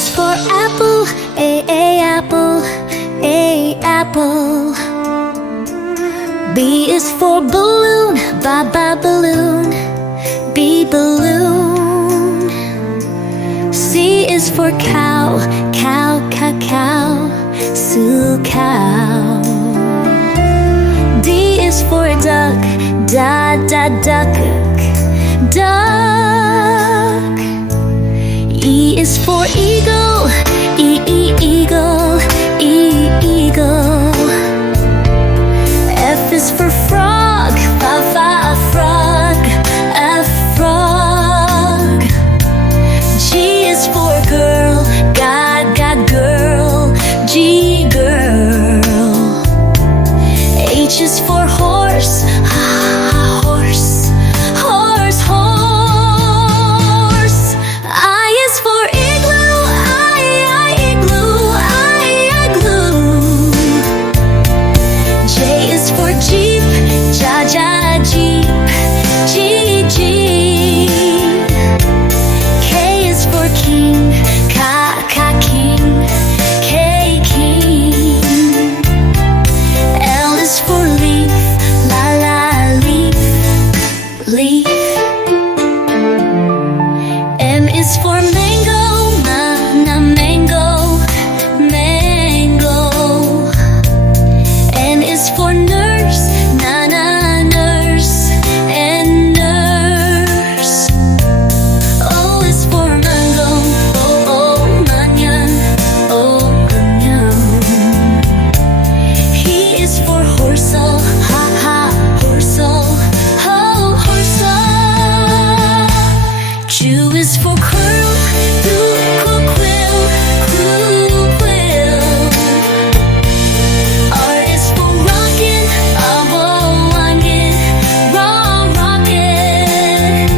is for apple, A apple, A apple. B is for balloon, balloon, B balloon. C is for cow, cow, cow, cow. D is for duck, duck, duck. E is for eagle, eagle, eagle. F is for frog, frog, frog. G is for girl, girl, G girl. H is for horse, horse, horse, horse. I is for igloo, igloo, igloo. J is for jeep, jeep, jeep. K is for king, king, king. L is for leaf, leaf, leaf. M is for mango, mango, mango. N is for nurse, nurse, and nurse. O is for mango, manion, manion. He is for horsel, horsel, horsel. Q is for quill, quill. R is for rocket, rocket.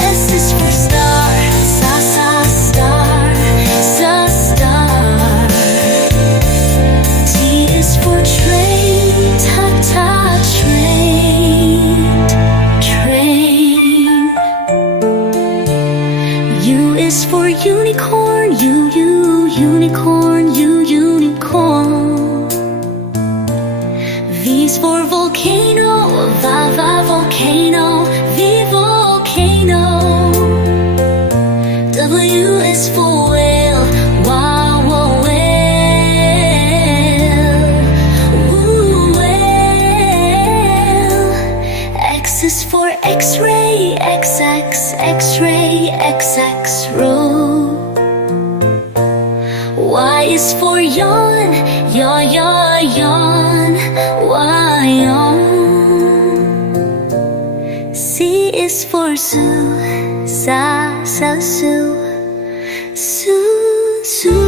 S is for star, star. T is for train, train. U is for unicorn, unicorn, unicorn. V is for volcano, volcano, V volcano. W is for whale, whale, whale. X is for X-ray, X-ray, row. Y is for yawn, yawn, yawn. C is for zoo, zoo, zoo.